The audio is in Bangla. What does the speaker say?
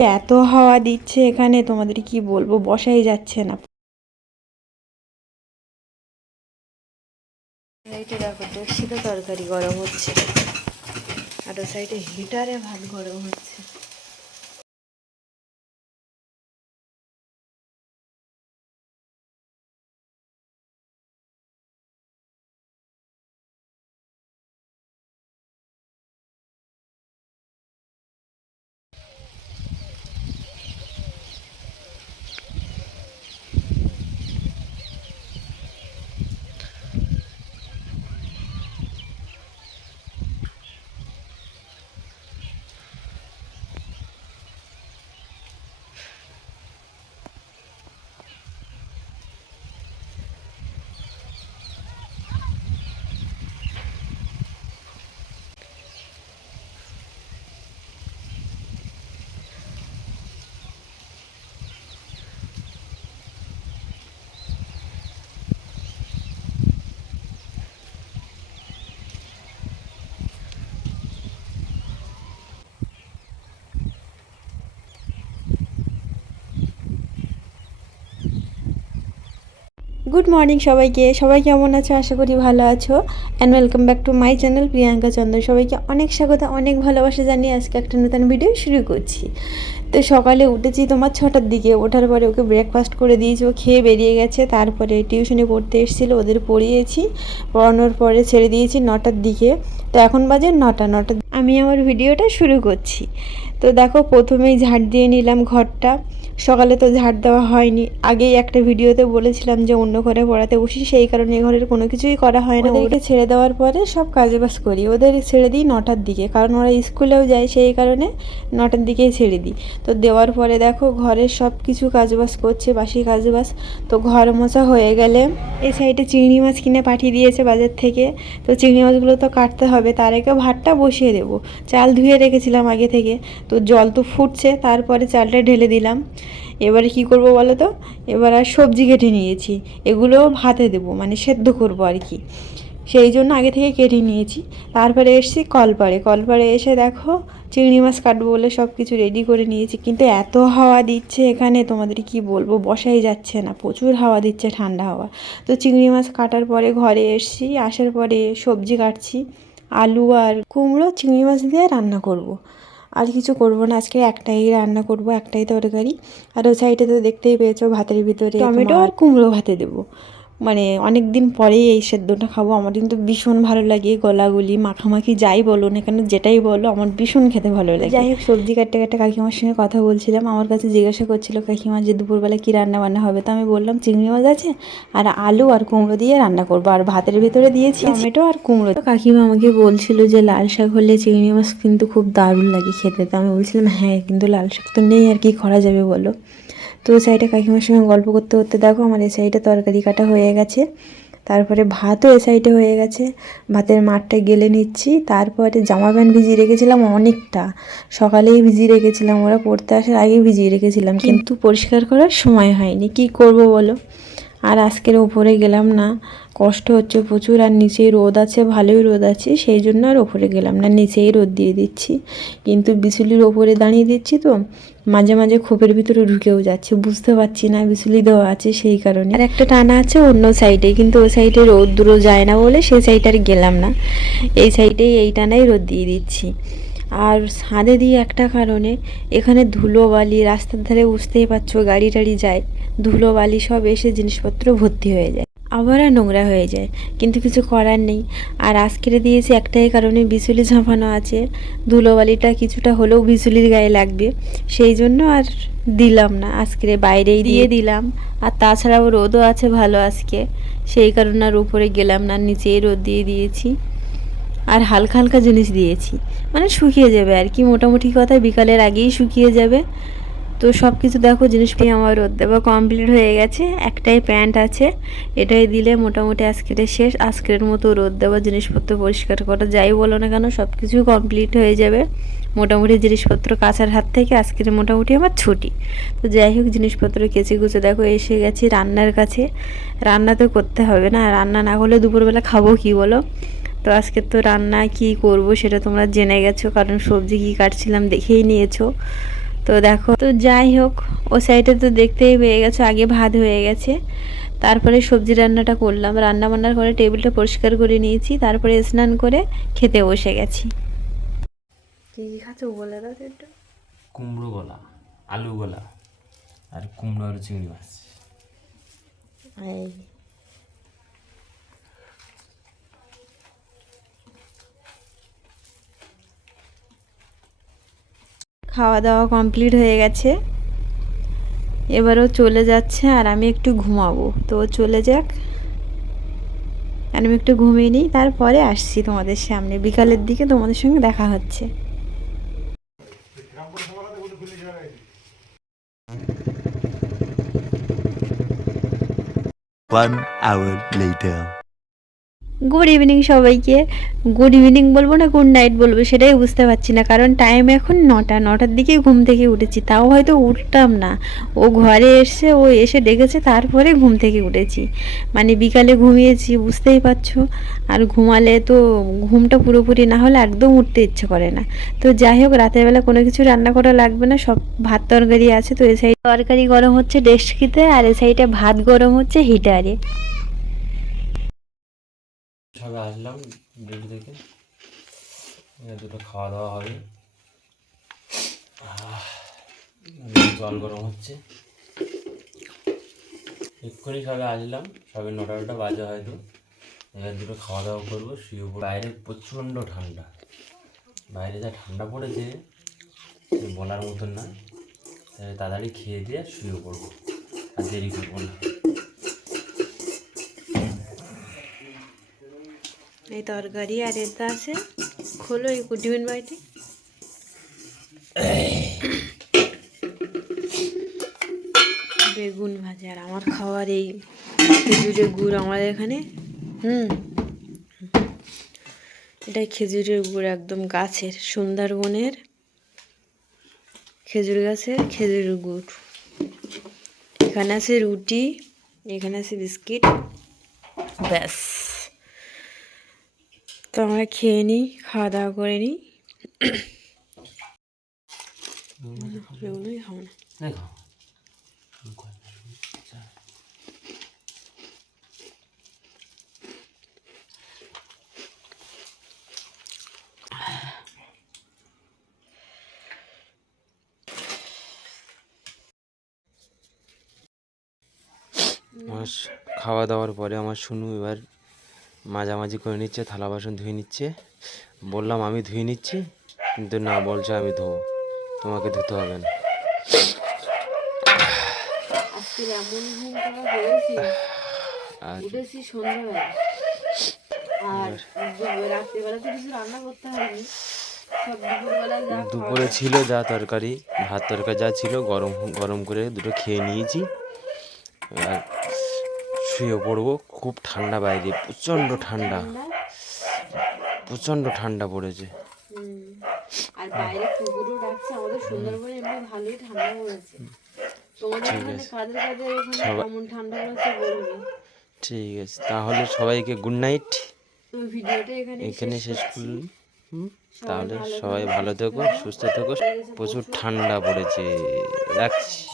এত হাওয়া দিচ্ছে এখানে, তোমাদের কি বলব? বসাই যাচ্ছে না। দেখো তরকারি গরম হচ্ছে। আর ও সাইডে হিটারে ভাত গরম হচ্ছে। গুড মর্নিং সবাইকে। সবাই কেমন আছো? আশা করি ভালো আছো। And welcome back to my channel Priyanka Chandra সবাইকে অনেক স্বাগত, অনেক ভালোবাসা জানিয়ে আজকে একটা নতুন ভিডিও শুরু করছি। তো সকালে উঠেছি তোমার ছটার দিকে। ওঠার পরে ওকে ব্রেকফাস্ট করে দিয়েছি। ও খেয়ে বেরিয়ে গেছে। তারপরে টিউশনে পড়তে এসেছিল। ওদের পড়িয়েছি। পড়ানোর পরে ছেড়ে দিয়েছি নটার দিকে। তো এখন বাজে নটা নটা। আমি আমার ভিডিওটা শুরু করছি। তো দেখো প্রথমেই ঝাড় দিয়ে নিলাম ঘরটা। সকালে তো ঝাড় দেওয়া হয়নি। আগেই একটা ভিডিওতে বলেছিলাম যে অন্য ঘরে পড়াতে বসি সেই কারণে এ ঘরের কোনো কিছুই করা হয় না। ওদেরকে ছেড়ে দেওয়ার পরে সব কাজে বাজ করি। ওদের ছেড়ে দিই নটার দিকে কারণ ওরা স্কুলেও যায় সেই কারণে নটার দিকেই ছেড়ে দিই। তো দেওয়ার পরে দেখো ঘরের সব কিছু কাজবাজ করছে বাসি কাজবাজ তো ঘর মোছা হয়ে গেলে এই সাইডে চিংড়ি মাছ কিনে পাঠিয়ে দিয়েছে বাজার থেকে। তো চিংড়ি মাছগুলো তো কাটতে হবে তার আগে ভাতটা বসিয়ে দেবো। চাল ধুয়ে রেখেছিলাম আগে থেকে। তো জল তো ফুটছে, তারপরে চালটা ঢেলে দিলাম। এবারে কি করব বলো তো? এবার আর সবজি কেটে নিয়েছি। এগুলো ভাতে দেবো মানে সেদ্ধ করব আর কি। সেই জন্য আগে থেকে কেটে নিয়েছি। তারপরে এসেছি কলপাড়ে। কলপাড়ে এসে দেখো চিংড়ি মাছ কাটবো বলে সব কিছু রেডি করে নিয়েছি। কিন্তু এত হাওয়া দিচ্ছে এখানে, তোমাদের কি বলব? বসাই যাচ্ছে না। প্রচুর হাওয়া দিচ্ছে, ঠান্ডা হাওয়া। তো চিংড়ি মাছ কাটার পরে ঘরে এসেছি, আসার পরে সবজি কাটছি। আলু আর কুমড়ো চিংড়ি মাছ দিয়ে রান্না করব। আর কিছু করব না। আজকে একটাই রান্না করব একটাই তরকারি। আর ওই সাইডে তো দেখতেই পেয়েছ ভাতের ভিতরে টমেটো আর কুমড়ো ভাতে দেবো। মানে অনেক দিন পরেই এই সেদ্ধটা খাব। আমার কিন্তু ভীষণ ভালো লাগে গলাগুলি মাখামাখি যাই বলো না কেন যেটাই বলো আমার ভীষণ খেতে ভালো লাগে। যাই হোক সবজি কাটতে কাটতে কাকিমার সঙ্গে কথা বলছিলাম আমার কাছে জিজ্ঞাসা করছিল কাকিমা যে দুপুরবেলা কী রান্না বান্না হবে? তো আমি বললাম চিংড়ি মাছ আছে আর আলু আর কুমড়ো দিয়ে রান্না করব আর ভাতের ভেতরে দিয়েছি টমেটো আর কুমড়ো। তো কাকিমা আমাকে বলছিল যে লাল শাক হলে চিংড়ি মাছ কিন্তু খুব দারুণ লাগে খেতে। তো আমি বলছিলাম হ্যাঁ কিন্তু লাল শাক তো নেই আর কি করা যাবে বলো? তো ওই সাইডে কাকিমার সঙ্গে গল্প করতে করতে দেখো আমার এই সাইডে তরকারি কাটা হয়ে গেছে। তারপরে ভাতও এ সাইডে হয়ে গেছে। ভাতের মাঠটা গেলে নিচ্ছি। তারপরে জামা প্যান্ট ভিজিয়ে রেখেছিলাম অনেকটা। সকালেই ভিজিয়ে রেখেছিলাম। ওরা পড়তে আসার আগে ভিজিয়ে রেখেছিলাম। কিন্তু পরিষ্কার করার সময় হয়নি। কি করব বলো? আর আজকের ওপরে গেলাম না। কষ্ট হচ্ছে প্রচুর আর নিচেই রোদ আছে, ভালোই রোদ আছে, সেই জন্য আর ওপরে গেলাম না, নিচেই রোদ দিয়ে দিচ্ছি। কিন্তু বিচুলির ওপরে দাঁড়িয়ে দিচ্ছি তো, মাঝে মাঝে খোপের ভিতরে ঢুকেও যাচ্ছে, বুঝতে পারছি না বিচুলি দেওয়া আছে সেই কারণে। আর একটা টানা আছে অন্য সাইডে, কিন্তু ওই সাইডে রোদ দূরও যায় না বলে সেই সাইডে আর গেলাম না। এই সাইডেই এই টানাই রোদ দিয়ে দিচ্ছি। আর ছাদে দিয়ে একটা কারণে এখানে ধুলো বালি, রাস্তার ধারে বুঝতেই পারছ গাড়ি টাড়ি যায়। ধুলো বালি সব এসে জিনিসপত্র ভর্তি হয়ে যায়। আবার নোংরা হয়ে যায়। কিন্তু কিছু করার নেই। আর আজকের দিয়েছি একটাই কারণে বিচুলি ঝাঁপানো আছে। ধুলোবালিটা কিছুটা হলেও বিচুলির গায়ে লাগবে। সেই জন্য আর দিলাম না। আজকের বাইরেই দিয়ে দিলাম। আর তাছাড়াও রোদও আছে ভালো আজকে সেই কারণে আর উপরে গেলাম না, নিচেই রোদ দিয়ে দিয়েছি। আর হালকা হালকা জিনিস দিয়েছি। মানে শুকিয়ে যাবে আর কি। মোটামুটি কথা বিকালের আগেই শুকিয়ে যাবে। তো সব কিছু দেখো জিনিসটি আমার রোদ দেওয়া কমপ্লিট হয়ে গেছে। একটাই প্যান্ট আছে, এটাই দিলে মোটামুটি আজকের শেষ। আজকের মতো রোদ দেওয়া জিনিসপত্র পরিষ্কার করা যাই বলো না কেন সব কিছু কমপ্লিট হয়ে যাবে। মোটামুটি জিনিসপত্র কাছার হাত থেকে আজকের মোটামুটি আমার ছুটি। তো যাই হোক, জিনিসপত্র কেচে কুচে দেখো, এসে গেছি রান্নার কাছে। রান্না তো করতে হবে না, রান্না না হলে দুপুরবেলা খাব কি বলো? তো আজকে তো রান্না কি করব সেটা তোমরা জেনে গেছো, কারণ সবজি কি কাটছিলাম দেখেই নিয়েছো। তো দেখো তো যাই হোক ও সাইডে তো দেখতেই পেয়ে গেছো আগে ভাত হয়ে গেছে। তারপরে সবজি রান্নাটা করলাম রান্না বান্নার করে টেবিলটা পরিষ্কার করে নিয়েছি তারপরে স্নান করে খেতে বসে গেছি। কি কি খাচ্ছ? বলে দাও একটু। কুমড়ো গলা আলু গলা আর কুমড়ো আর চিংড়ি মাছ। এই। খাওয়া দাওয়া কমপ্লিট হয়ে গেছে। এবারও চলে যাচ্ছে আর আমি একটু ঘুমাবো। তো চলে যাক। আর আমি একটু ঘুমিয়ে নিই, তারপরে আসছি তোমাদের সামনে। বিকালের দিকে তোমাদের সঙ্গে দেখা হচ্ছে। One hour later. Good evening সবাইকে। গুড ইভিনিং বলব না গুড নাইট বলব সেটাই বুঝতে পারছি না, কারণ টাইম এখন নটা, নটার দিকেই ঘুম থেকে উঠেছি, তাও হয়তো উঠতাম না। ও ঘরে এসে, ও এসে ডেকেছে, তারপরে ঘুম থেকে উঠেছি। মানে বিকালে ঘুমিয়েছি, বুঝতেই পারছ। আর ঘুমালে তো ঘুমটা পুরোপুরি না হলে একদম উঠতে ইচ্ছে করে না। তো যাই হোক, রাতের বেলা কোনো কিছু রান্না করা লাগবে না, সব ভাত তরকারি আছে, তো এ সাইড তরকারি গরম হচ্ছে ডেস্কিতে আর এ সাইডে ভাত গরম হচ্ছে হিটারে সবে আসলাম ডিউটি থেকে। দুটো খাওয়া দাওয়া হবে। জল গরম হচ্ছে। এক্ষুনি সবে আসলাম। সবে নটা নটা বাজে হয়তো। এবার দুটো খাওয়া দাওয়া করব, শুয়ে। বাইরে প্রচণ্ড ঠান্ডা। বাইরে যা ঠান্ডা পড়েছে বলার মতন না। তাড়াতাড়ি খেয়ে দিয়ে শুয়ে পড়ব। আর দেরি করব না। এই তরকারি আর এটা আছে। খোলো এই ডিমের বাড়িটি বেগুন ভাজা আর আমার খাওয়ার এই খেজুরের গুড় আমাদের এখানে। হুম। এটা খেজুরের গুড় একদম গাছের, সুন্দরবনের খেজুর গাছের খেজুরের গুড়। এখানে আছে রুটি, এখানে আছে বিস্কিট। ব্যাস। তো আমরা খেয়ে নিই খাওয়া দাওয়া করে নিই। এগুলোই খাব না আমার খাওয়া দাওয়ার পরে আমার শুনু এবার মাঝামাঝি করে নিচ্ছে থালা বাসন ধুয়ে নিচ্ছে। বললাম আমি ধুয়ে নিচ্ছি কিন্তু না বলছে আমি ধোবো। তোমাকে ধুতে হবে না। দুপুরে ছিল যা তরকারি ভাত তরকারি যা ছিল গরম গরম করে দুটো খেয়ে নিয়েছি। আর শুয়ে পড়ব। খুব ঠান্ডা বাইরে প্রচণ্ড ঠান্ডা। প্রচণ্ড ঠান্ডা পড়েছে। হুম। আর বাইরে কুকুরও ডাকছে আমাদের সুন্দরবনে এমনি ভালোই ঠান্ডা পড়েছে। তোমাদের ওখানে কাদের কাদের ওখানে কেমন ঠান্ডা পড়েছে বলবে ঠিক আছে। তাহলে সবাইকে গুড নাইট ভিডিওটা এখানে এখানে শেষ করলাম। তাহলে সবাই ভালো থেকো। সুস্থ থেকো। প্রচুর ঠান্ডা পড়েছে। রাখছি।